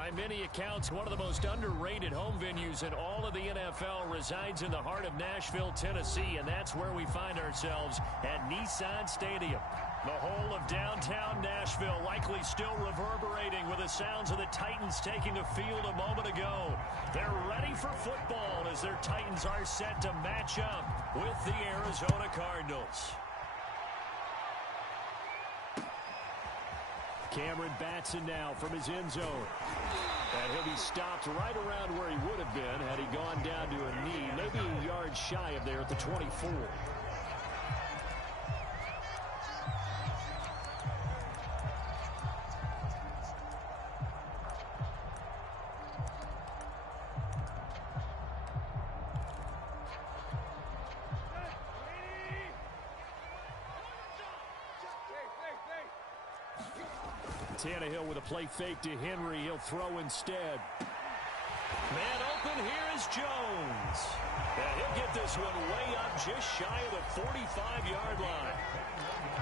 By many accounts, one of the most underrated home venues in all of the NFL resides in the heart of Nashville, Tennessee, and that's where we find ourselves at Nissan Stadium. The whole of downtown Nashville likely still reverberating with the sounds of the Titans taking the field a moment ago. They're ready for football as their Titans are set to match up with the Arizona Cardinals. Cameron Batson now from his end zone. And he'll be stopped right around where he would have been had he gone down to a knee, maybe a yard shy of there at the 24. Tannehill with a play fake to Henry. He'll throw instead. Man open, here is Jones. And he'll get this one way up just shy of the 45-yard line.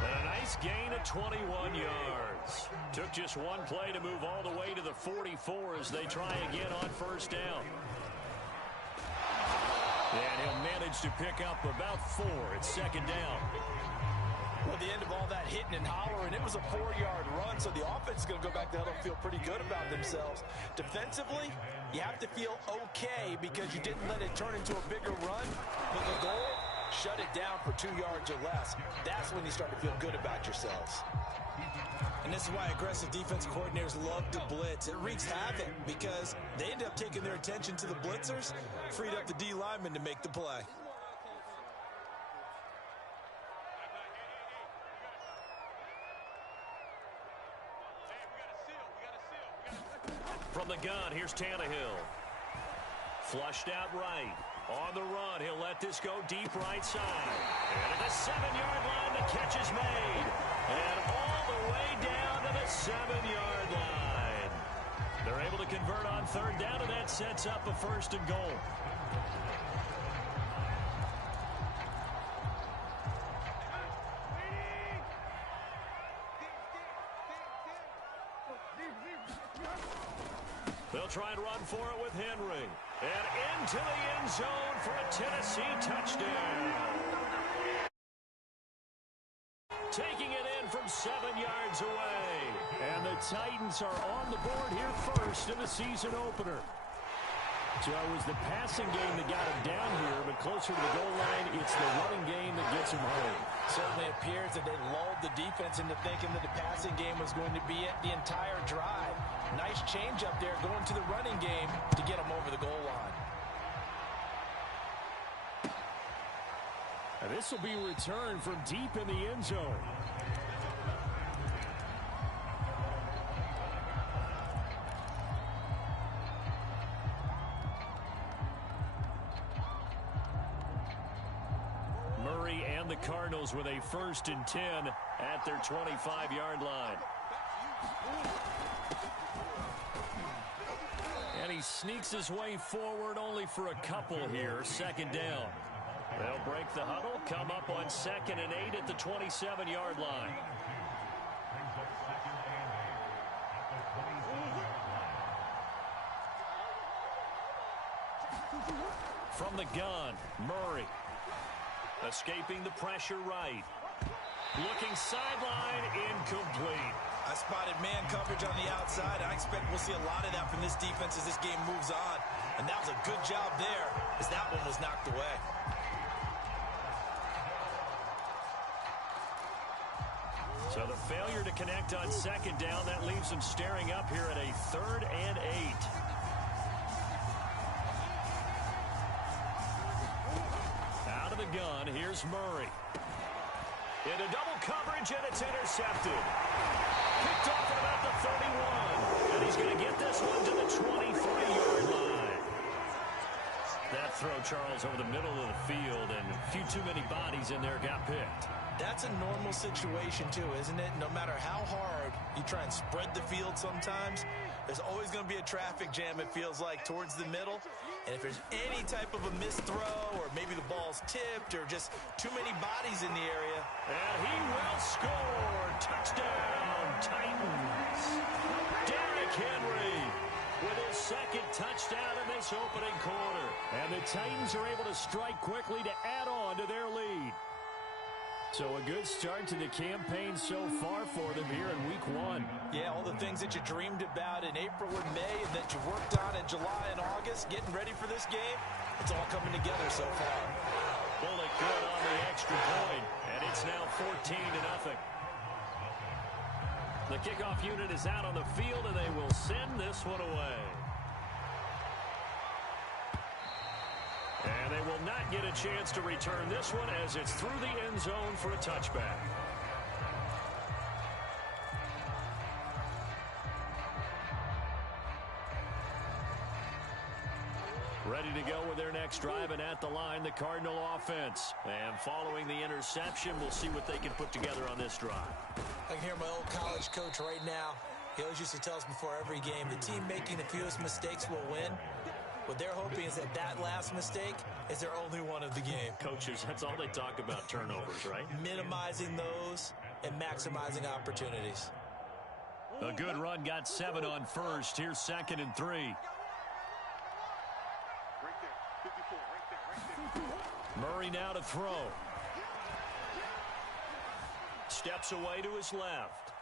And a nice gain of 21 yards. Took just one play to move all the way to the 44 as they try again on first down. And he'll manage to pick up about 4 at second down. Well, at the end of all that hitting and hollering, it was a 4-yard run, so the offense is going to go back to huddle and feel pretty good about themselves. Defensively, you have to feel okay because you didn't let it turn into a bigger run. But the goal, shut it down for 2 yards or less. That's when you start to feel good about yourselves. And this is why aggressive defensive coordinators love to blitz. It wreaks havoc because they end up taking their attention to the blitzers, freed up the D lineman to make the play. From the gun, here's Tannehill. Flushed out right. On the run, he'll let this go deep right side. And at the 7-yard line, the catch is made. And all the way down to the 7-yard line. They're able to convert on third down, and that sets up a first and goal. They'll try and run for it with Henry. And into the end zone for a Tennessee touchdown. Taking it in from 7 yards away. And the Titans are on the board here first in the season opener. So it was the passing game that got him down here, but closer to the goal line, it's the running game that gets him home. Certainly appears that they lulled the defense into thinking that the passing game was going to be it the entire drive. Nice change up there going to the running game to get them over the goal line. And this will be returned from deep in the end zone. Murray and the Cardinals with a 1st and 10 at their 25-yard line. And he sneaks his way forward only for a couple here. Second down. They'll break the huddle, come up on 2nd and 8 at the 27-yard line. From the gun, Murray. Escaping the pressure right. Looking sideline, incomplete. I spotted man coverage on the outside. I expect we'll see a lot of that from this defense as this game moves on. And that was a good job there as that one was knocked away. So the failure to connect on 2nd down, that leaves them staring up here at a 3rd and 8. Out of the gun, here's Murray. Into double coverage, and it's intercepted. Picked off at about the 31. And he's going to get this one to the 23-yard line. That throw, Charles, over the middle of the field, and a few too many bodies in there got picked. That's a normal situation, too, isn't it? No matter how hard you try and spread the field sometimes, there's always going to be a traffic jam, it feels like, towards the middle. And if there's any type of a missed throw or maybe the ball's tipped or just too many bodies in the area. And he will score. Touchdown, Titans. Derrick Henry. with his second touchdown in this opening quarter. And the Titans are able to strike quickly to add on to their lead. So a good start to the campaign so far for them here in week 1. Yeah, all the things that you dreamed about in April and May and that you worked on in July and August, getting ready for this game, it's all coming together so far. Bullock good on the extra point, and it's now 14-0. The kickoff unit is out on the field, and they will send this one away. And they will not get a chance to return this one as it's through the end zone for a touchback. Ready to go with their next drive, and at the line, the Cardinal offense. And following the interception, we'll see what they can put together on this drive. I can hear my old college coach right now. He always used to tell us before every game, the team making the fewest mistakes will win. What they're hoping is that that last mistake is their only one of the game. Coaches, that's all they talk about, turnovers, right? Minimizing those and maximizing opportunities. A good run, got 7 on first. Here's 2nd and 3. Murray now to throw. Steps away to his left.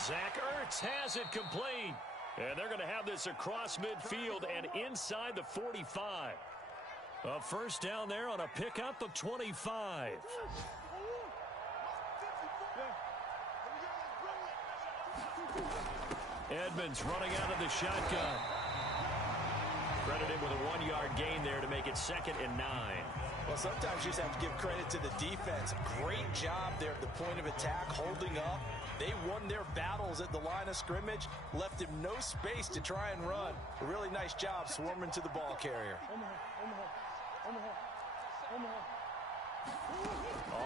Zach Ertz has it complete. And they're going to have this across midfield and inside the 45. A first down there on a pickup of 25. Edmonds running out of the shotgun. Credited with a 1-yard gain there to make it 2nd and 9. Well, sometimes you just have to give credit to the defense. Great job there at the point of attack, holding up. They won their battles at the line of scrimmage, left him no space to try and run. A really nice job swarming to the ball carrier.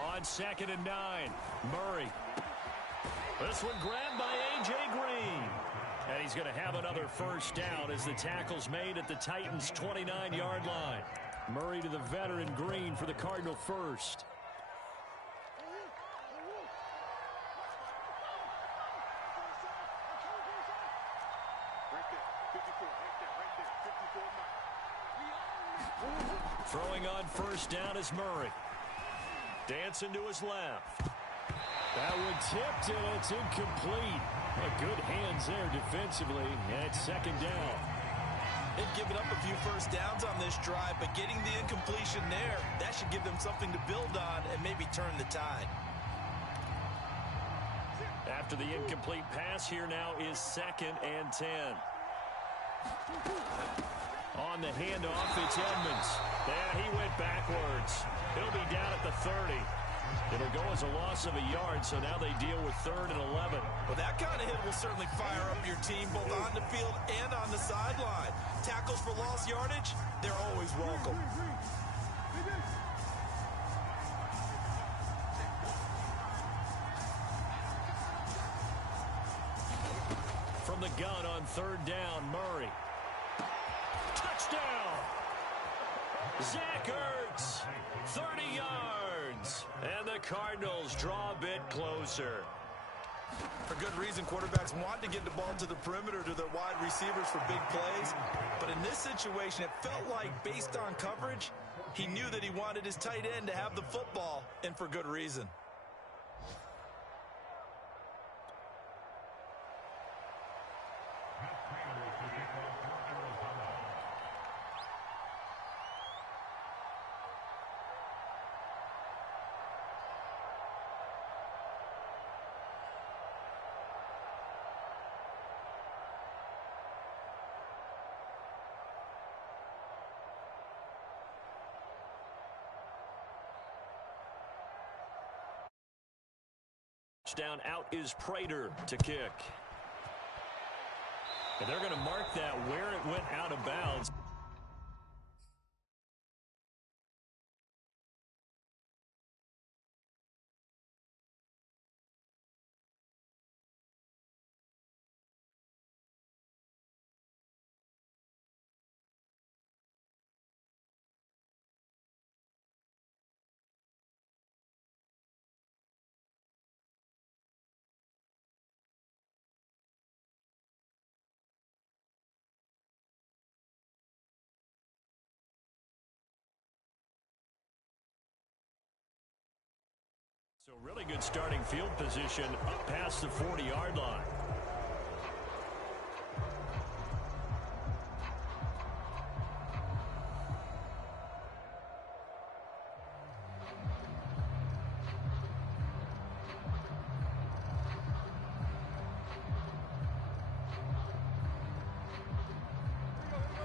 On 2nd and 9, Murray. This one grabbed by A.J. Green. And he's going to have another first down as the tackle's made at the Titans' 29-yard line. Murray to the veteran Green for the Cardinal first. Throwing on first down is Murray. Dancing to his left. That one tipped, and it's incomplete. Good hands there defensively, and it's 2nd down. They've given up a few first downs on this drive, but getting the incompletion there, that should give them something to build on and maybe turn the tide. After the incomplete pass, here now is 2nd and 10. On the handoff, it's Edmonds. Yeah, he went backwards. He'll be down at the 30. It'll go as a loss of a yard, so now they deal with 3rd and 11. Well, that kind of hit will certainly fire up your team both on the field and on the sideline. Tackles for lost yardage, they're always welcome. From the gun on 3rd down, Murray. Touchdown! Zach Ertz, 30 yards. And the Cardinals draw a bit closer. For good reason, quarterbacks want to get the ball to the perimeter to their wide receivers for big plays. But in this situation, it felt like, based on coverage, he knew that he wanted his tight end to have the football, and for good reason. Down out is Prater to kick. And they're going to mark that where it went out of bounds. Really good starting field position up past the 40-yard line.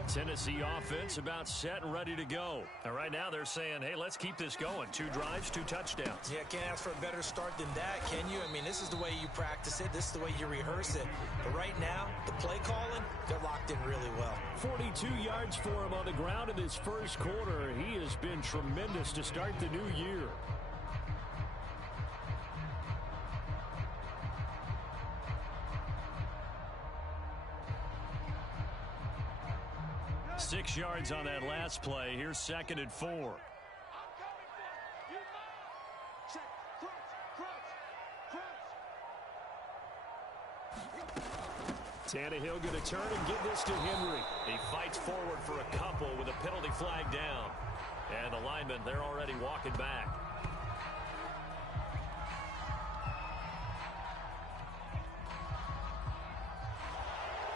Tennessee offense about set and ready to go. And right now they're saying, hey, let's keep this going. 2 drives, 2 touchdowns. Yeah, can't ask for a better start than that, can you? I mean, this is the way you practice it. This is the way you rehearse it. But right now, the play calling, they're locked in really well. 42 yards for him on the ground in this first quarter. He has been tremendous to start the new year. Six yards on that last play. Here's 2nd and 4. Tannehill going to turn and give this to Henry. He fights forward for a couple with a penalty flag down. And the linemen, they're already walking back.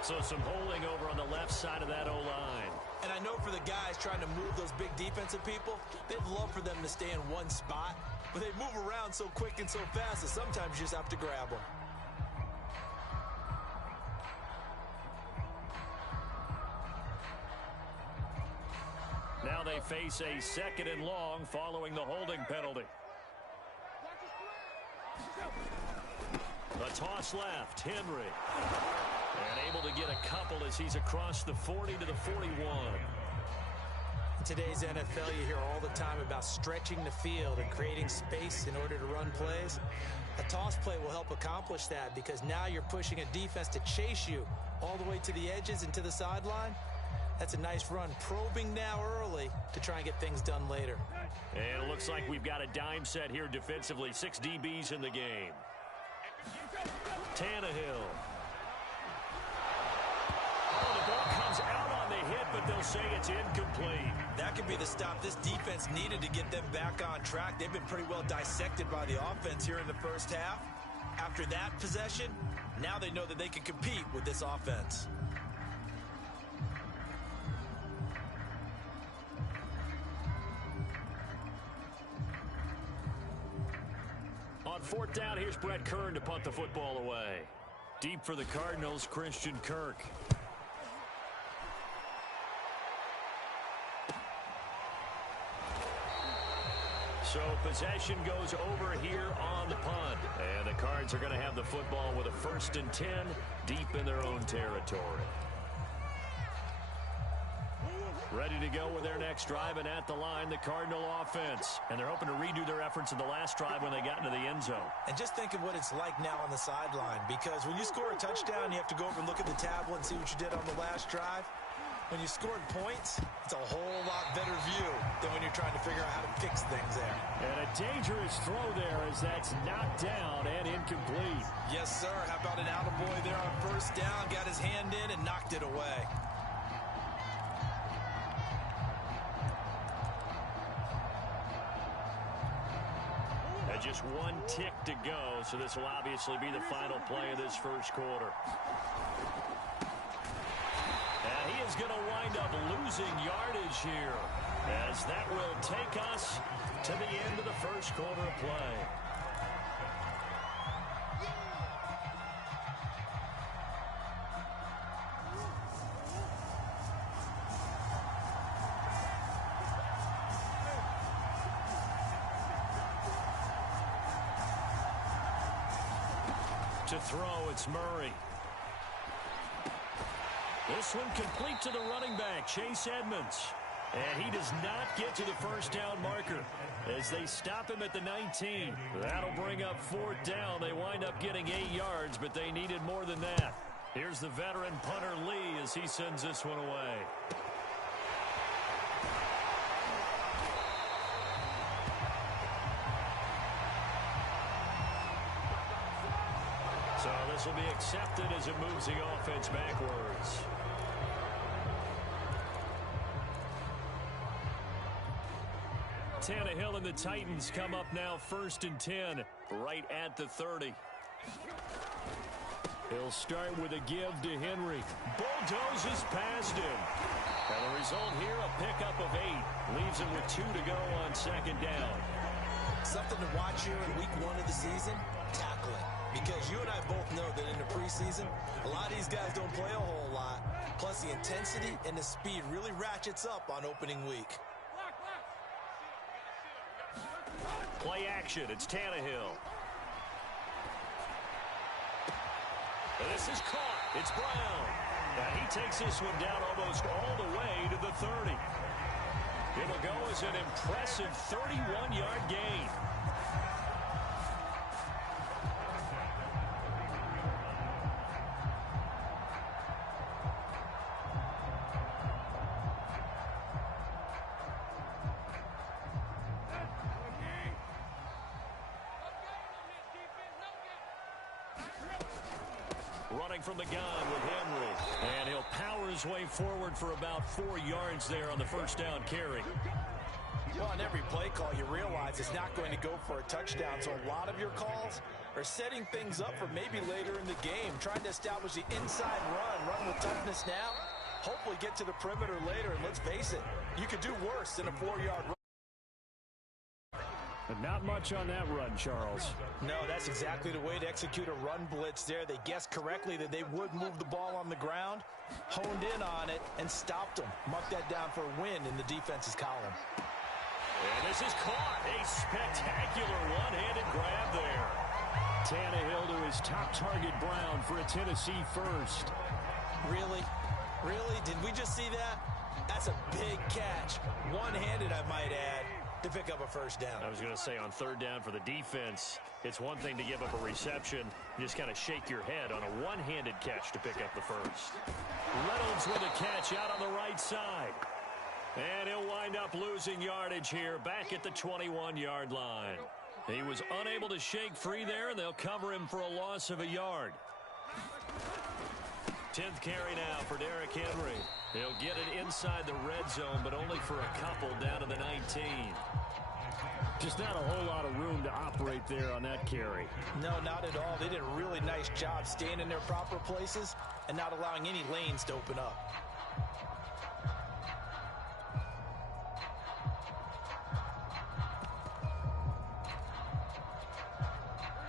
So some holding over on the left side of that O-line. And I know for the guys trying to move those big defensive people, they'd love for them to stay in one spot. But they move around so quick and so fast that sometimes you just have to grab them. Now they face a 2nd and long following the holding penalty. A toss left, Henry. And able to get a couple as he's across the 40 to the 41. In today's NFL, you hear all the time about stretching the field and creating space in order to run plays. A toss play will help accomplish that because now you're pushing a defense to chase you all the way to the edges and to the sideline. That's a nice run, probing now early to try and get things done later. And it looks like we've got a dime set here defensively. 6 DBs in the game. Tannehill. Oh, the ball comes out on the hit, but they'll say it's incomplete. That could be the stop this defense needed to get them back on track. They've been pretty well dissected by the offense here in the first half. After that possession, now they know that they can compete with this offense. On 4th down, here's Brett Kern to punt the football away. Deep for the Cardinals, Christian Kirk. So possession goes over here on the punt. And the Cards are going to have the football with a 1st and 10 deep in their own territory. Ready to go with their next drive, and at the line, the Cardinal offense. And they're hoping to redo their efforts in the last drive when they got into the end zone. And just think of what it's like now on the sideline, because when you score a touchdown, you have to go over and look at the tablet and see what you did on the last drive. When you scored points, it's a whole lot better view than when you're trying to figure out how to fix things there. And a dangerous throw there as that's knocked down and incomplete. Yes, sir. How about an attaboy there on 1st down, got his hand in and knocked it away. Just 1 tick to go, so this will obviously be the final play of this first quarter. And he is going to wind up losing yardage here, as that will take us to the end of the first quarter of play. To throw, it's Murray. This one complete to the running back, Chase Edmonds. And he does not get to the 1st down marker as they stop him at the 19. That'll bring up 4th down. They wind up getting 8 yards, but they needed more than that. Here's the veteran punter Lee as he sends this one away. So this will be accepted as it moves the offense backwards. Tannehill and the Titans come up now 1st and 10 right at the 30. He'll start with a give to Henry. Bulldozes past him. And the result here, a pickup of 8. Leaves him with 2 to go on second down. Something to watch here in week 1 of the season, tackling. Because you and I both know that in the preseason, a lot of these guys don't play a whole lot. Plus, the intensity and the speed really ratchets up on opening week. Play action. It's Tannehill. This is caught. It's Brown. And he takes this one down almost all the way to the 30. It'll go as an impressive 31-yard gain. Running from the gun with Henry. And he'll power his way forward for about 4 yards there on the first down carry. Well, on every play call, you realize it's not going to go for a touchdown. So a lot of your calls are setting things up for maybe later in the game, trying to establish the inside run with toughness now, hopefully get to the perimeter later. And let's face it, you could do worse than a 4-yard run. But not much on that run, Charles. No, that's exactly the way to execute a run blitz there. They guessed correctly that they would move the ball on the ground, honed in on it, and stopped them. Mark that down for a win in the defense's column. And this is caught. A spectacular one-handed grab there. Tannehill to his top target, Brown, for a Tennessee first. Really? Really? Did we just see that? That's a big catch. One-handed, I might add, to pick up a first down. I was going to say on third down for the defense, it's one thing to give up a reception. You just kind of shake your head on a one-handed catch to pick up the first. Reynolds with a catch out on the right side. And he'll wind up losing yardage here back at the 21-yard line. He was unable to shake free there, and they'll cover him for a loss of a yard. 10th carry now for Derrick Henry. He'll get it inside the red zone, but only for a couple down to the 19. Just not a whole lot of room to operate there on that carry. No, not at all. They did a really nice job staying in their proper places and not allowing any lanes to open up.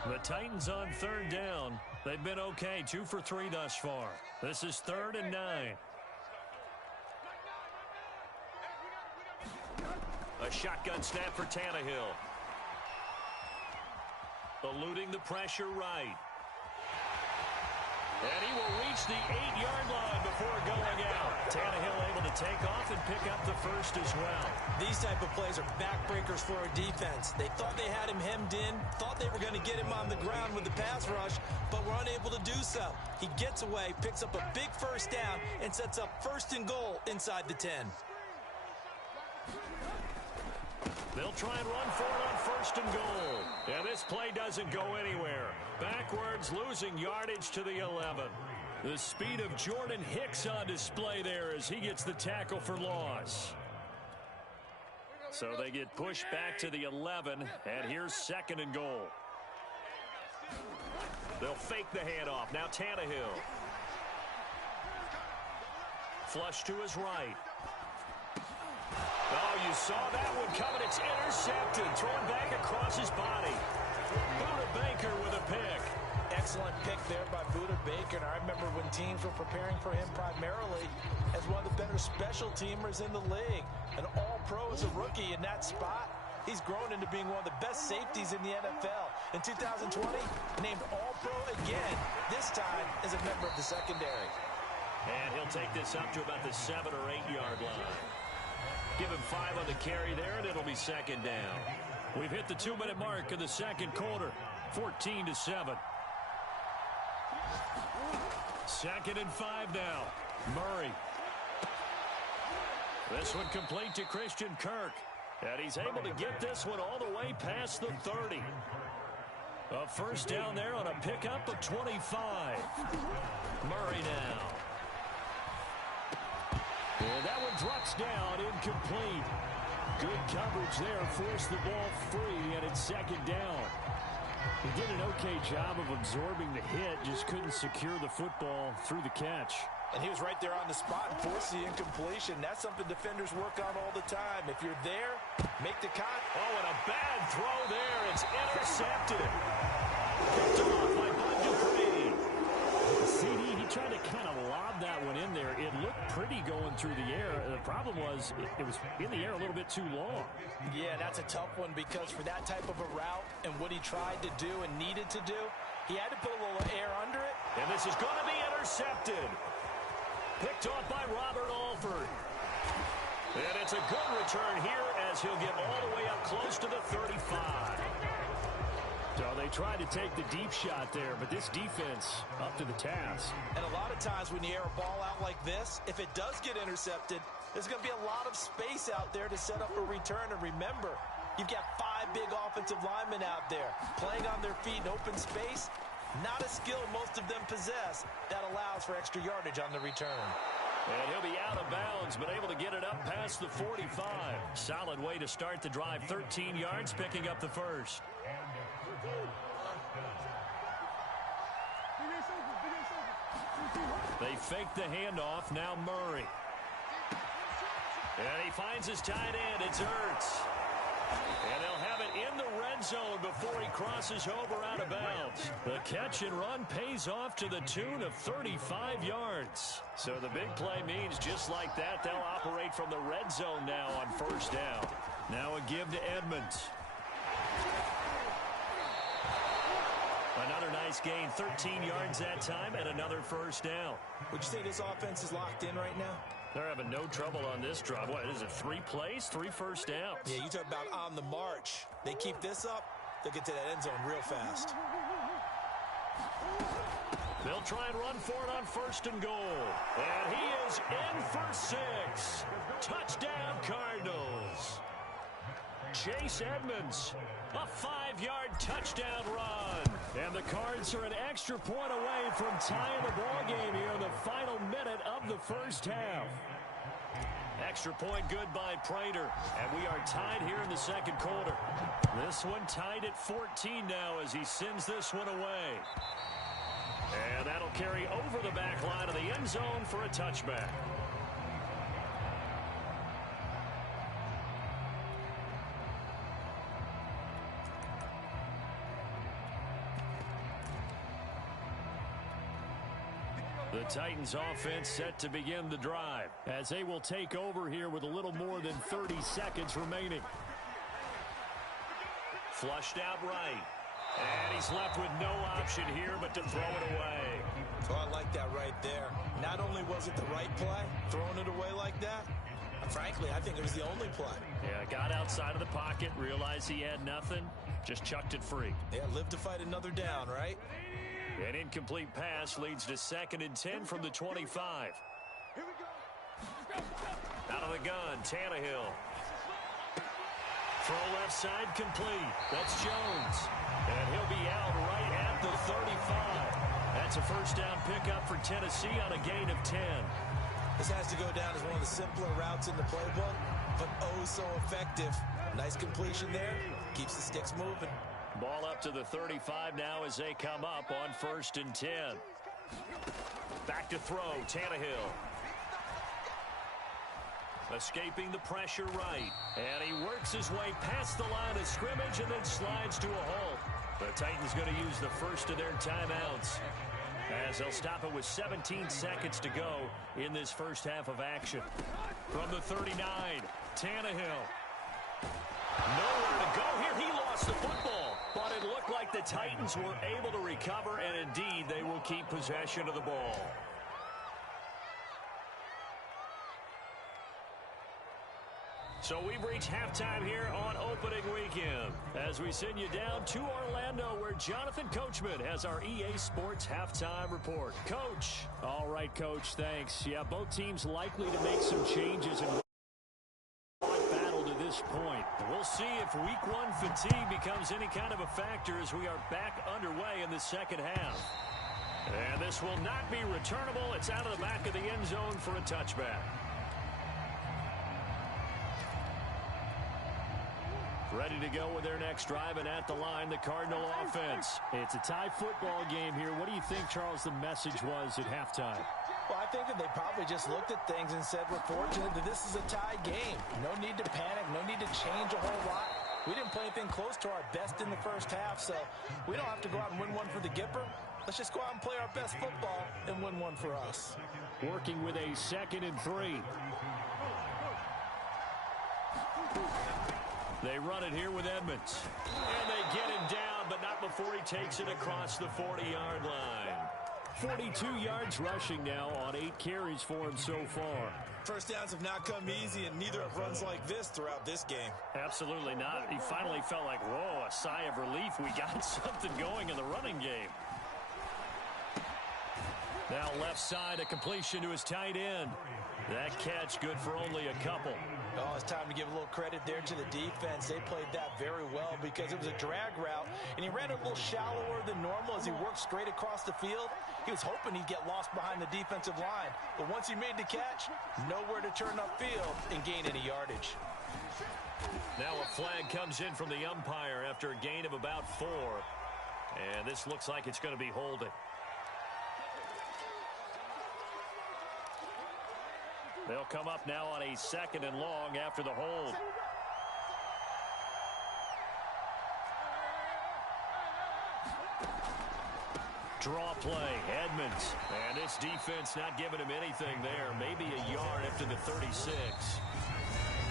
The Titans on third down. They've been okay, 2 for 3 thus far. This is 3rd and 9. A shotgun snap for Tannehill. Eluding the pressure right. And he will reach the 8-yard line before going out. Tannehill able to take off and pick up the first as well. These type of plays are backbreakers for a defense. They thought they had him hemmed in, thought they were going to get him on the ground with the pass rush, but were unable to do so. He gets away, picks up a big first down, and sets up 1st and goal inside the 10. They'll try and run for it on 1st and goal. And this play doesn't go anywhere. Backwards, losing yardage to the 11. The speed of Jordan Hicks on display there as he gets the tackle for loss. So they get pushed back to the 11, and here's 2nd and goal. They'll fake the handoff. Now Tannehill. Flush to his right. Oh, you saw that one coming. It's intercepted. Thrown back across his body. Budda Baker with a pick. Excellent pick there by Budda Baker. And I remember when teams were preparing for him primarily as one of the better special teamers in the league. An all-pro as a rookie in that spot. He's grown into being one of the best safeties in the NFL. In 2020, named all-pro again, this time as a member of the secondary. And he'll take this up to about the 7 or 8 yard line. Give him 5 on the carry there, and it'll be 2nd down. We've hit the 2-minute mark in the 2nd quarter. 14-7. 2nd and 5 now. Murray. This one complete to Christian Kirk. And he's able to get this one all the way past the 30. A first down there on a pickup of 25. Murray now. And that one drops down, incomplete. Good coverage there, forced the ball free, and it's 2nd down. He did an okay job of absorbing the hit, just couldn't secure the football through the catch. And he was right there on the spot and forced the incompletion. That's something defenders work on all the time. If you're there, make the cut. Oh, and a bad throw there. It's intercepted. Picked off by Bud Dupree. CD, he tried to kind of lob that one in there. It looked pretty going through the air. The problem was it was in the air a little bit too long. Yeah, that's a tough one because for that type of a route and what he tried to do and needed to do, he had to put a little air under it. And this is going to be intercepted. Picked off by Robert Alford. And it's a good return here as he'll get all the way up close to the 35. So they tried to take the deep shot there, but this defense up to the task. And a lot of times when you air a ball out like this, if it does get intercepted, there's going to be a lot of space out there to set up a return. And remember, you've got 5 big offensive linemen out there playing on their feet in open space. Not a skill most of them possess that allows for extra yardage on the return. And he'll be out of bounds, but able to get it up past the 45. Solid way to start the drive. 13 yards, picking up the first. They fake the handoff. Now Murray. And he finds his tight end. It's Ertz. And they'll have it in the red zone before he crosses over out of bounds. The catch and run pays off to the tune of 35 yards. So the big play means just like that, they'll operate from the red zone now on first down. Now a give to Edmonds. Another nice gain, 13 yards that time, and another first down. Would you say this offense is locked in right now? They're having no trouble on this drive. What is it, 3 plays, 3 first downs? Yeah, you talk about on the march. They keep this up, they'll get to that end zone real fast. They'll try and run for it on first and goal. And he is in for 6. Touchdown, Cardinals. Chase Edmonds, a 5-yard touchdown run. And the Cards are an extra point away from tying the ball game here in the final minute of the first half. Extra point good by Prater. And we are tied here in the second quarter. This one tied at 14 now as he sends this one away. And that'll carry over the back line of the end zone for a touchback. The Titans offense set to begin the drive as they will take over here with a little more than 30 seconds remaining. Flushed out right. And he's left with no option here but to throw it away. Oh, I like that right there. Not only was it the right play, throwing it away like that, frankly, I think it was the only play. Yeah, got outside of the pocket, realized he had nothing, just chucked it free. Yeah, live to fight another down, right? An incomplete pass leads to 2nd and 10 from the 25. Out of the gun, Tannehill. Throw left side complete. That's Jones. And he'll be out right at the 35. That's a first down pickup for Tennessee on a gain of 10. This has to go down as one of the simpler routes in the playbook, but oh so effective. Nice completion there. Keeps the sticks moving. Ball up to the 35 now as they come up on 1st and 10. Back to throw, Tannehill. Escaping the pressure right. And he works his way past the line of scrimmage and then slides to a halt. The Titans going to use the first of their timeouts as they'll stop it with 17 seconds to go in this first half of action. From the 39, Tannehill. Nowhere to go here. He lost the football. But it looked like the Titans were able to recover, and indeed they will keep possession of the ball. So we've reached halftime here on opening weekend as we send you down to Orlando where Jonathan Coachman has our EA Sports halftime report. Coach. All right, Coach, thanks. Yeah, both teams likely to make some changes in battle to this point. We'll see if week 1 fatigue becomes any kind of a factor as we are back underway in the second half. And this will not be returnable. It's out of the back of the end zone for a touchback. Ready to go with their next drive, and at the line, the Cardinal offense. It's a tie football game here. What do you think, Charles, the message was at halftime? Well, I think that they probably just looked at things and said, we're fortunate that this is a tie game. No need to panic, no need to change a whole lot. We didn't play anything close to our best in the first half, so we don't have to go out and win one for the Gipper. Let's just go out and play our best football and win one for us. Working with a 2nd and 3. They run it here with Edmonds. And they get him down, but not before he takes it across the 40-yard line. 42 yards rushing now on 8 carries for him so far. First downs have not come easy, and neither have runs like this throughout this game. Absolutely not. He finally felt like, whoa, a sigh of relief. We got something going in the running game. Now left side, a completion to his tight end. That catch good for only a couple. Oh, it's time to give a little credit there to the defense. They played that very well because it was a drag route, and he ran a little shallower than normal as he worked straight across the field. He was hoping he'd get lost behind the defensive line, but once he made the catch, nowhere to turn upfield and gain any yardage. Now a flag comes in from the umpire after a gain of about 4, and this looks like it's going to be holding. They'll come up now on a 2nd and long after the hold. Draw play, Edmonds. And this defense not giving him anything there. Maybe a yard after the 36.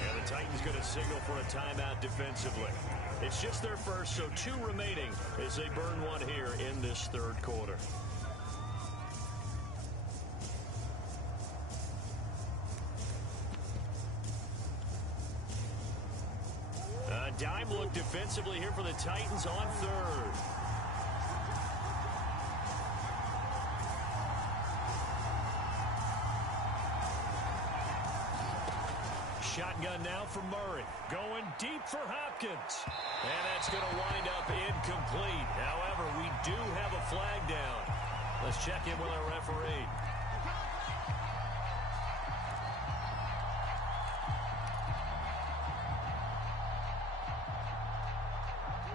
And the Titans going to signal for a timeout defensively. It's just their first, so 2 remaining as they burn one here in this 3rd quarter. Dime look defensively here for the Titans on 3rd. Shotgun now for Murray. Going deep for Hopkins. And that's going to wind up incomplete. However, we do have a flag down. Let's check in with our referee.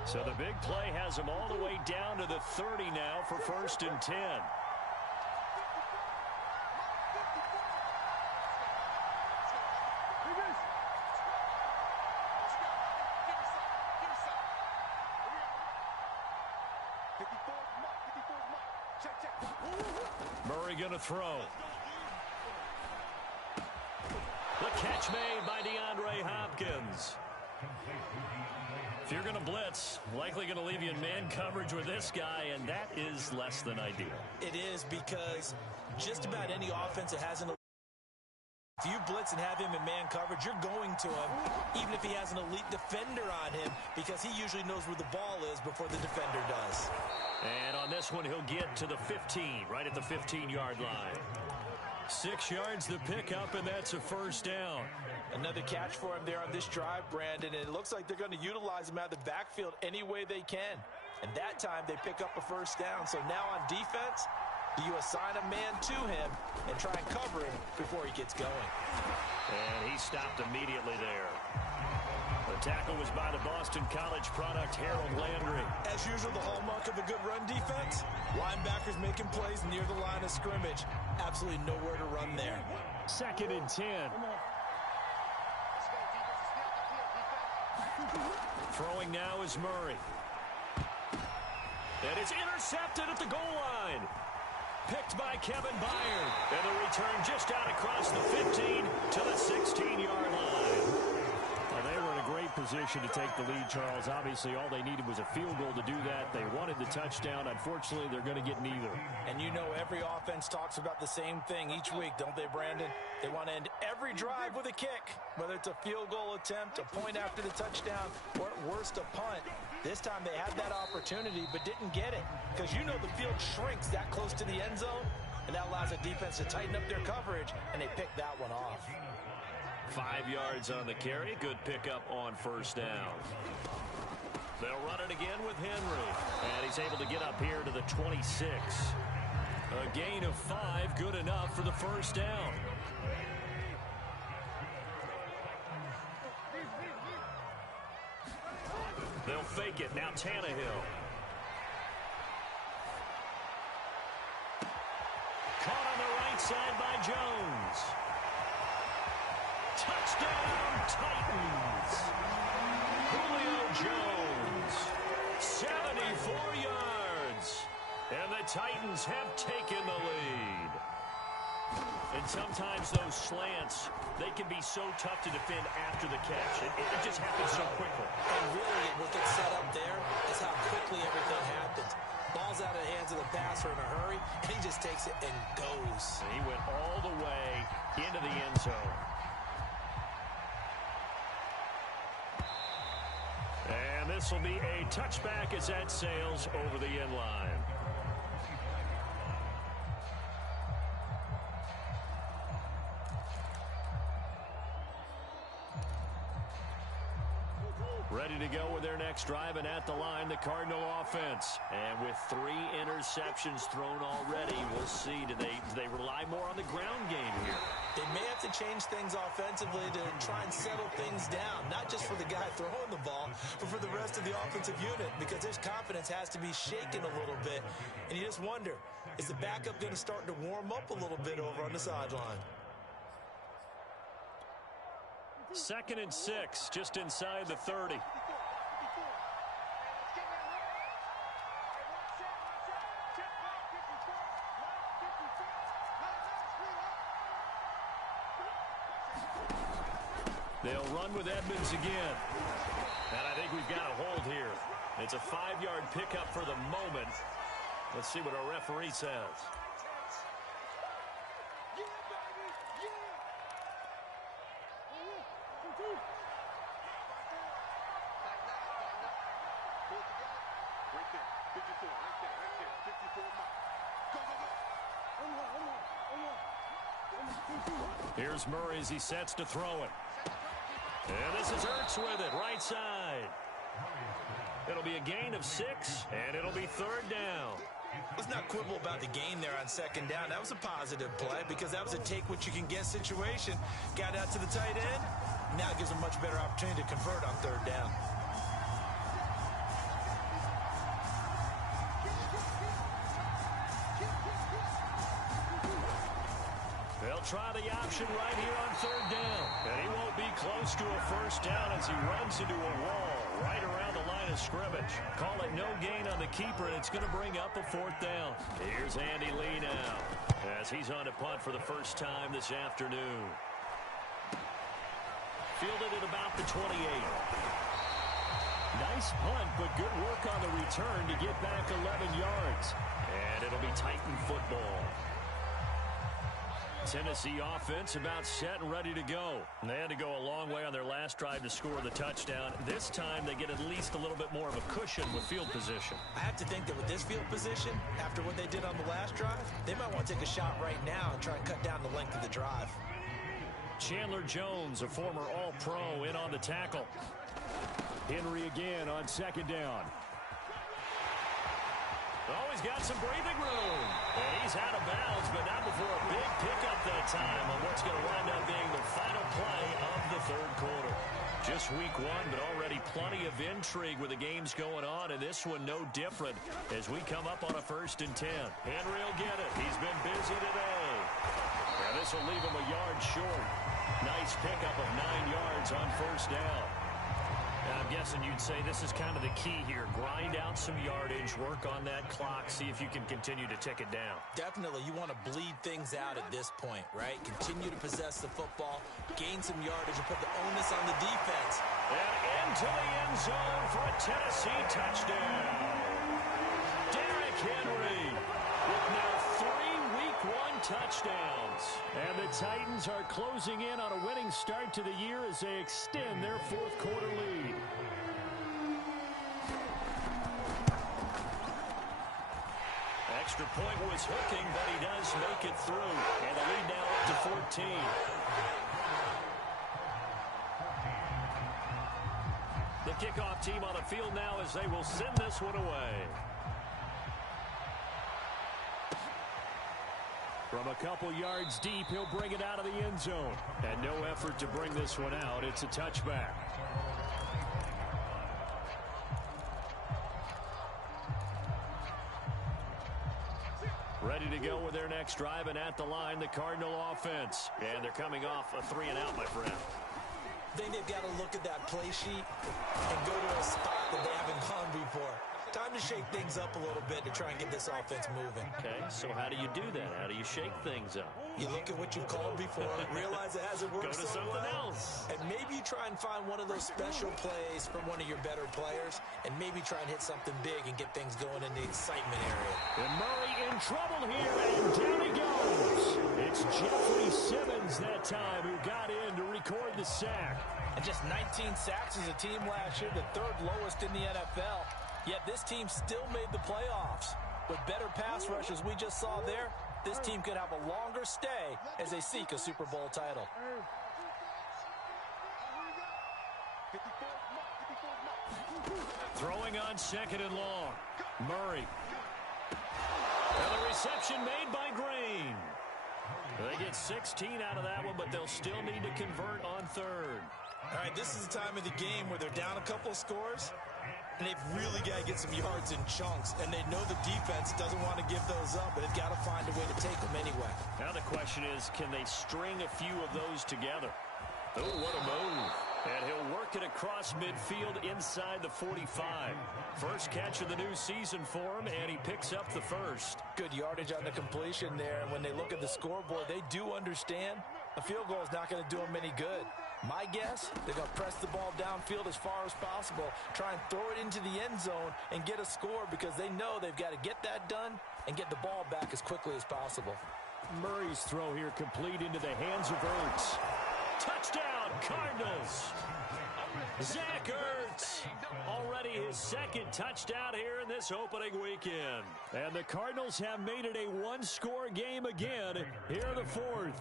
So the big play has him all the way down to the 30 now for 1st and 10. Murray going to throw. The catch made by DeAndre Hopkins. If you're going to blitz, likely going to leave you in man coverage with this guy, and that is less than ideal. It is, because just about any offense that has an if you blitz and have him in man coverage, you're going to him, even if he has an elite defender on him, because he usually knows where the ball is before the defender does. And on this one, he'll get to the 15, right at the 15-yard line. 6 yards the pickup, and that's a 1st down. Another catch for him there on this drive, Brandon, and it looks like they're going to utilize him out of the backfield any way they can. And that time they pick up a 1st down. So now on defense, do you assign a man to him and try and cover him before he gets going? And he stopped immediately there. The tackle was by the Boston College product, Harold Landry. As usual, the hallmark of a good run defense, linebackers making plays near the line of scrimmage. Absolutely nowhere to run there. 2nd and 10. Throwing now is Murray. And it's intercepted at the goal line. Picked by Kevin Byard. And the return just out across the 15 to the 16-yard line. Well, they were in a great position to take the lead, Charles. Obviously, all they needed was a field goal to do that. They wanted the touchdown. Unfortunately, they're going to get neither. And you know every offense talks about the same thing each week, don't they, Brandon? They want to end every drive with a kick, whether it's a field goal attempt, a point after the touchdown, or at worst, a punt. This time they had that opportunity but didn't get it, because you know the field shrinks that close to the end zone, and that allows the defense to tighten up their coverage, and they picked that one off. 5 yards on the carry. Good pickup on 1st down. They'll run it again with Henry. And he's able to get up here to the 26. A gain of 5, good enough for the 1st down. They'll fake it. Now Tannehill. Caught on the right side by Jones. Touchdown, Titans. Julio Jones, 74 yards. And the Titans have taken the lead. And sometimes those slants, they can be so tough to defend after the catch. It just happens so quickly. And really, what gets set up there is how quickly everything happens. Ball's out of the hands of the passer in a hurry, and he just takes it and goes. He went all the way into the end zone. And this will be a touchback as that sails over the end line. Ready to go with their next drive, and at the line, the Cardinal offense. And with 3 interceptions thrown already, we'll see. Do they rely more on the ground game here? They may have to change things offensively to try and settle things down, not just for the guy throwing the ball, but for the rest of the offensive unit, because his confidence has to be shaken a little bit. And you just wonder, is the backup going to start to warm up a little bit over on the sideline? 2nd and 6, just inside the 30. They'll run with Edmonds again. And I think we've got a hold here. It's a 5-yard pickup for the moment. Let's see what our referee says. Here's Murray as he sets to throw it. And this is Ertz with it, right side. It'll be a gain of 6, and it'll be 3rd down. Let's not quibble about the gain there on 2nd down. That was a positive play because that was a take-what-you-can-get situation. Got out to the tight end. Now it gives them much better opportunity to convert on 3rd down. They'll try the option right here on 3rd down. And he won't be close to a 1st down as he runs into a wall right around the line of scrimmage. Call it no gain on the keeper, and it's going to bring up a 4th down. Here's Andy Lee now as he's on to punt for the first time this afternoon. Fielded at about the 28. Nice punt, but good work on the return to get back 11 yards. And it'll be Titan football. Tennessee offense about set and ready to go. And they had to go a long way on their last drive to score the touchdown. This time they get at least a little bit more of a cushion with field position. I have to think that with this field position, after what they did on the last drive, they might want to take a shot right now and try and cut down the length of the drive. Chandler Jones, a former All-Pro, in on the tackle. Henry again on 2nd down. Oh, he's got some breathing room. And he's out of bounds, but not before a big pickup that time on what's going to wind up being the final play of the 3rd quarter. Just week 1, but already plenty of intrigue with the games going on, and this one no different as we come up on a 1st and 10. Henry will get it. He's been busy today. And this will leave him a yard short. Nice pickup of 9 yards on 1st down. I'm guessing you'd say this is kind of the key here. Grind out some yardage, work on that clock, see if you can continue to tick it down. Definitely. You want to bleed things out at this point, right? Continue to possess the football, gain some yardage, and put the onus on the defense. And into the end zone for a Tennessee touchdown. Derrick Henry with now 3 Week 1 touchdowns. And the Titans are closing in on a winning start to the year as they extend their 4th quarter lead. Extra point was hooking, but he does make it through. And the lead now up to 14. The kickoff team on the field now as they will send this one away. From a couple yards deep, he'll bring it out of the end zone. And no effort to bring this one out. It's a touchback. ready to go with their next drive, and at the line, the Cardinal offense. And they're coming off a 3-and-out, my friend. I think they've got to look at that play sheet and go to a spot that they haven't gone before. Time to shake things up a little bit to try and get this offense moving. Okay, so how do you do that? How do you shake things up? You look at what you've called before, realize it hasn't worked Go to so something well, else. and maybe you try and find one of those special plays from one of your better players, and maybe try and hit something big and get things going in the excitement area. And Murray in trouble here, and down he goes. It's Jeffrey Simmons that time who got in to record the sack. And just 19 sacks as a team last year, the third lowest in the NFL. Yet this team still made the playoffs. With better pass rush as we just saw there, this team could have a longer stay as they seek a Super Bowl title. Throwing on 2nd and long. Murray. And the reception made by Green. They get 16 out of that one, but they'll still need to convert on 3rd. All right, this is the time of the game where they're down a couple of scores, and they've really got to get some yards in chunks, and they know the defense doesn't want to give those up, but they've got to find a way to take them anyway. Now the question is, can they string a few of those together? Oh, what a move. And he'll work it across midfield inside the 45. First catch of the new season for him, and he picks up the first. Good yardage on the completion there, and when they look at the scoreboard, they do understand a field goal is not going to do them any good. My guess, they're going to press the ball downfield as far as possible, try and throw it into the end zone and get a score because they know they've got to get that done and get the ball back as quickly as possible. Murray's throw here complete into the hands of Ertz. Touchdown, Cardinals! Zach Ertz, already his 2nd touchdown here in this opening weekend. And the Cardinals have made it a one-score game again here in the 4th.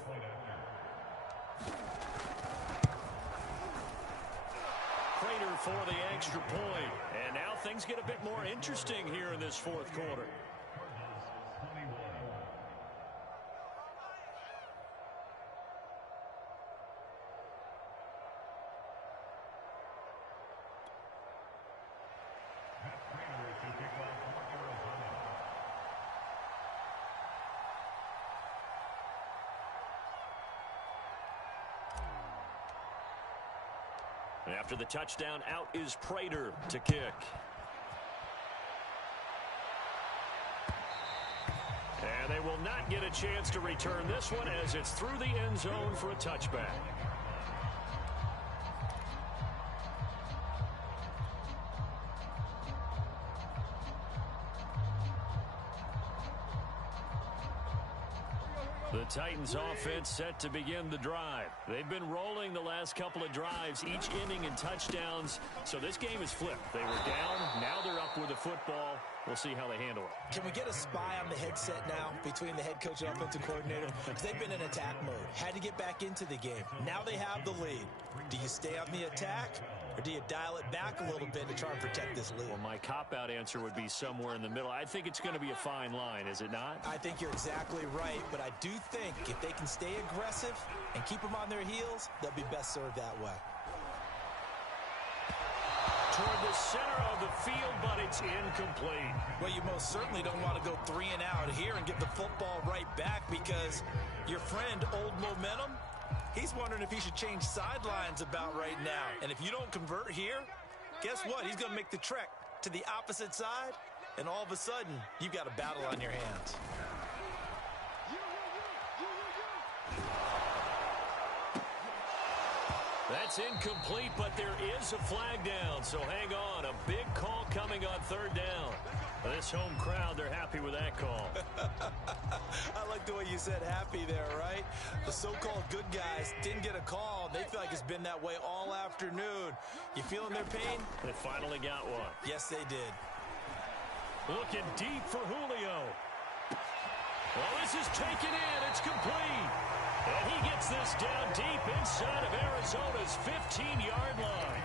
Prater for the extra point. And now things get a bit more interesting here in this 4th quarter. After the touchdown, out is Prater to kick. And they will not get a chance to return this one as it's through the end zone for a touchback. The Titans offense set to begin the drive. They've been rolling the last couple of drives, each ending in touchdowns. So this game is flipped. They were down, now they're up with the football. We'll see how they handle it. Can we get a spy on the headset now between the head coach and offensive coordinator? Because they've been in attack mode. Had to get back into the game. Now they have the lead. Do you stay on the attack, or do you dial it back a little bit to try and protect this lead? Well, my cop-out answer would be somewhere in the middle. I think it's going to be a fine line, is it not? I think you're exactly right, but I do think if they can stay aggressive and keep them on their heels, they'll be best served that way. Toward the center of the field, but it's incomplete. Well, you most certainly don't want to go 3 and out here and get the football right back because your friend, Old Momentum, he's wondering if he should change sidelines about right now. And if you don't convert here, guess what? He's going to make the trek to the opposite side, and all of a sudden, you've got a battle on your hands. That's incomplete, but there is a flag down, so hang on. A big call coming on 3rd down. This home crowd, they're happy with that call. I like the way you said happy there, right? The so-called good guys didn't get a call. They feel like it's been that way all afternoon. You feeling their pain? They finally got one. Yes, they did. Looking deep for Julio. Well, this is taken in. It's complete. And he gets this down deep inside of Arizona's 15-yard line.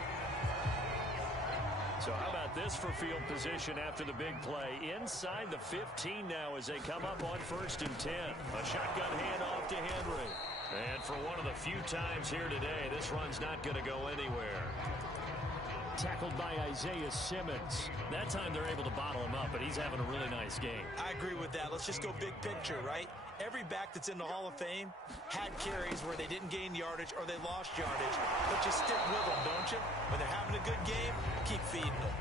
So how about this for field position after the big play? Inside the 15 now as they come up on 1st and 10. A shotgun handoff to Henry. And for one of the few times here today, this run's not going to go anywhere. tackled by Isaiah Simmons. That time they're able to bottle him up, but he's having a really nice game. I agree with that. Let's just go big picture, right? Every back that's in the Hall of Fame had carries where they didn't gain yardage or they lost yardage, but you stick with them, don't you? When they're having a good game, keep feeding them.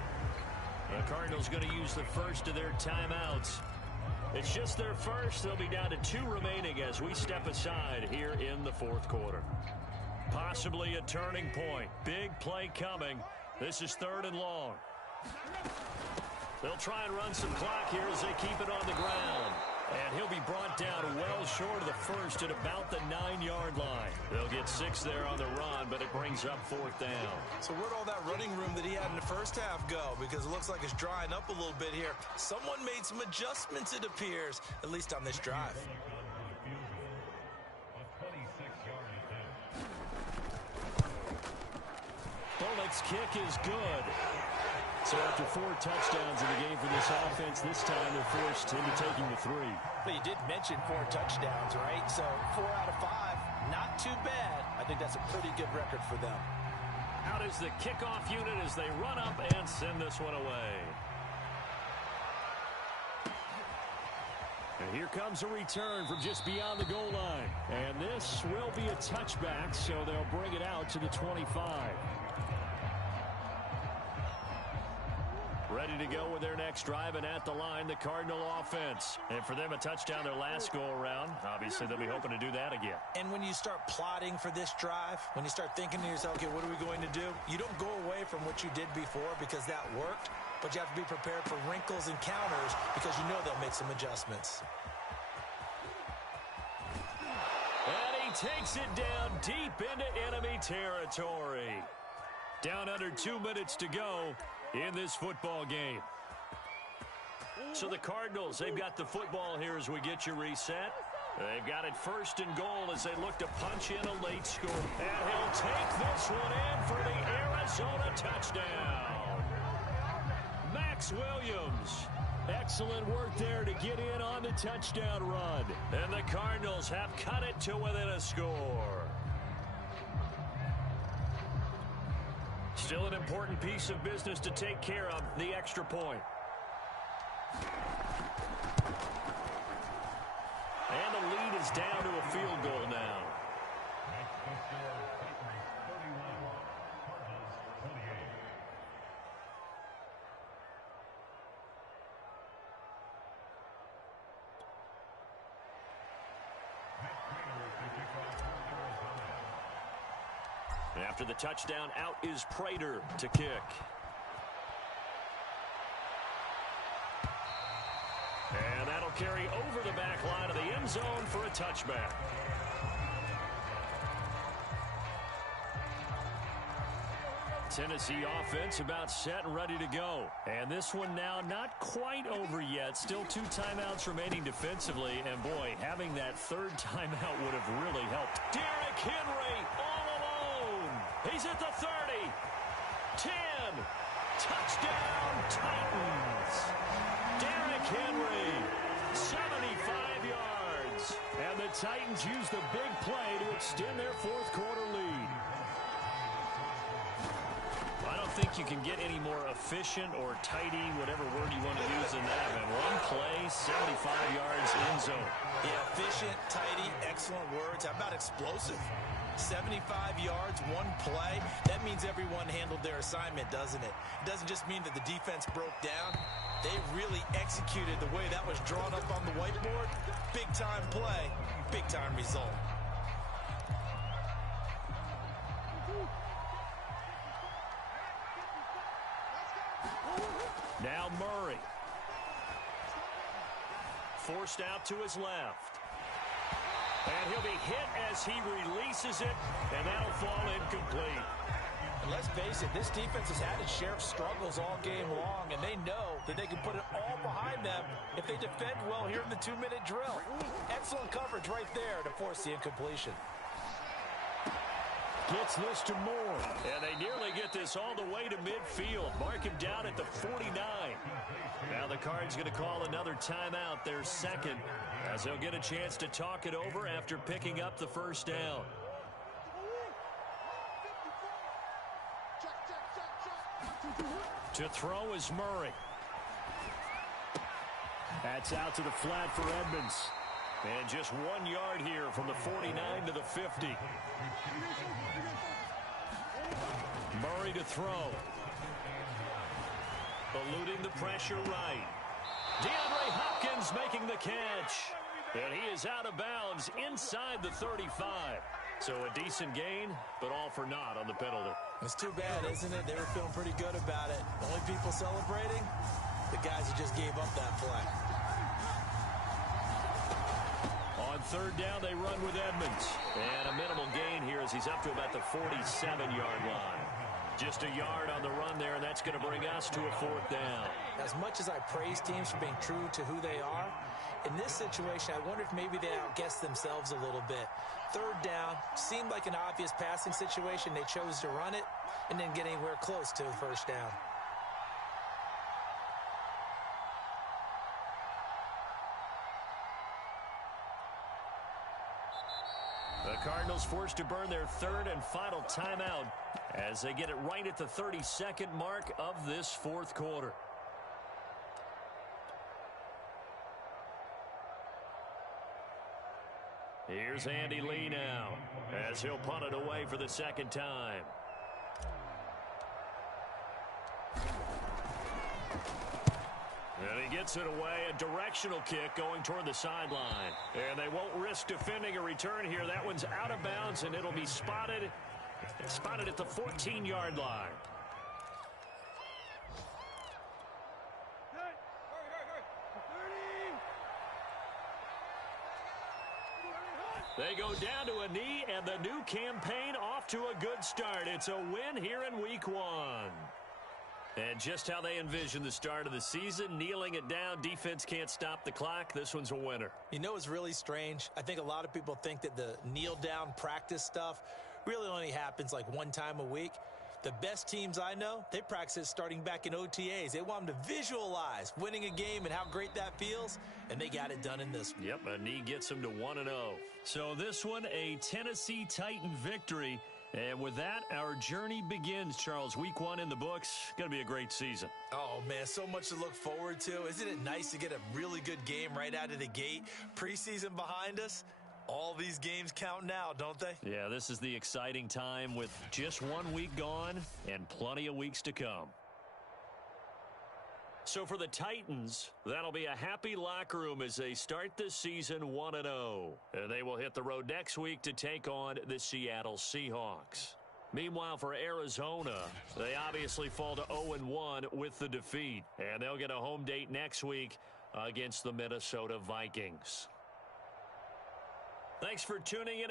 The Cardinals going to use the first of their timeouts. It's just their first. They'll be down to 2 remaining as we step aside here in the fourth quarter. Possibly a turning point. Big play coming. This is 3rd and long. They'll try and run some clock here as they keep it on the ground. And he'll be brought down well short of the first at about the 9-yard line. They'll get 6 there on the run, but it brings up 4th down. So where'd all that running room that he had in the first half go? Because it looks like it's drying up a little bit here. Someone made some adjustments, it appears, at least on this drive. Bullock's kick is good. So after 4 touchdowns in the game for this offense, this time they're forced into taking the 3. But you did mention 4 touchdowns, right? So 4 out of 5, not too bad. I think that's a pretty good record for them. Out is the kickoff unit as they run up and send this one away. And here comes a return from just beyond the goal line. And this will be a touchback, so they'll bring it out to the 25. Ready to go with their next drive, and at the line, the Cardinal offense. And for them, a touchdown their last go-around. Obviously, they'll be hoping to do that again. And when you start plotting for this drive, when you start thinking to yourself, okay, what are we going to do? You don't go away from what you did before because that worked, but you have to be prepared for wrinkles and counters because you know they'll make some adjustments. And he takes it down deep into enemy territory. Down under 2 minutes to go in this football game. So the Cardinals, they've got the football here as we get you reset. They've got it 1st and goal as they look to punch in a late score. And he'll take this one in for the Arizona touchdown. Max Williams. Excellent work there to get in on the touchdown run. And the Cardinals have cut it to within a score. Still an important piece of business to take care of, the extra point. And the lead is down to a field goal now. After the touchdown, out is Prater to kick. And that'll carry over the back line of the end zone for a touchback. Tennessee offense about set and ready to go. And this one now not quite over yet. Still 2 timeouts remaining defensively. And boy, having that 3rd timeout would have really helped. Derrick Henry all alone. He's at the 30. 10. Touchdown Titans. Derrick Henry. 75 yards. And the Titans use the big play to extend their 4th quarter lead. I don't think you can get any more efficient or tidy, whatever word you want to use in that. And one play, 75 yards end zone. Yeah, efficient, tidy, excellent words. How about explosive? 75 yards, one play. That means everyone handled their assignment, doesn't it? It doesn't just mean that the defense broke down. They really executed the way that was drawn up on the whiteboard. Big-time play, big-time result. Now Murray. Forced out to his left. And he'll be hit as he releases it, and that'll fall incomplete. And let's face it, this defense has had its share of struggles all game long, and they know that they can put it all behind them if they defend well here in the 2-minute drill. Excellent coverage right there to force the incompletion. Gets this to Moore. And they nearly get this all the way to midfield. Mark him down at the 49. Now the Cards going to call another timeout, their 2nd, as they'll get a chance to talk it over after picking up the 1st down. To throw is Murray. That's out to the flat for Edmonds. And just 1 yard here from the 49 to the 50. Murray to throw. Eluding the pressure right. DeAndre Hopkins making the catch. And he is out of bounds inside the 35. So a decent gain, but all for naught on the penalty. It's too bad, isn't it? They were feeling pretty good about it. The only people celebrating, the guys who just gave up that play. On third down, they run with Edmonds. And a minimal gain here as he's up to about the 47-yard line. Just a yard on the run there, and that's going to bring us to a fourth down. As much as I praise teams for being true to who they are, in this situation, I wonder if maybe they outguessed themselves a little bit. Third down, seemed like an obvious passing situation. They chose to run it and didn't get anywhere close to the first down. The Cardinals forced to burn their third and final timeout as they get it right at the 32nd mark of this fourth quarter. Here's Andy Lee now as he'll punt it away for the second time. And he gets it away, a directional kick going toward the sideline. And they won't risk defending a return here. That one's out of bounds, and it'll be spotted at the 14-yard line. They go down to a knee, and the new campaign off to a good start. It's a win here in week one. And just how they envision the start of the season, kneeling it down, defense can't stop the clock. This one's a winner. You know what's really strange? I think a lot of people think that the kneel-down practice stuff really only happens like one time a week. The best teams I know, they practice it starting back in OTAs. They want them to visualize winning a game and how great that feels, and they got it done in this one. Yep, a knee gets them to 1-0. So this one, a Tennessee Titan victory. And with that, our journey begins, Charles. Week one in the books. Going to be a great season. Oh, man, so much to look forward to. Isn't it nice to get a really good game right out of the gate? Preseason behind us. All these games count now, don't they? Yeah, this is the exciting time with just 1 week gone and plenty of weeks to come. So for the Titans, that'll be a happy locker room as they start this season 1-0. And they will hit the road next week to take on the Seattle Seahawks. Meanwhile, for Arizona, they obviously fall to 0-1 with the defeat. And they'll get a home date next week against the Minnesota Vikings. Thanks for tuning in.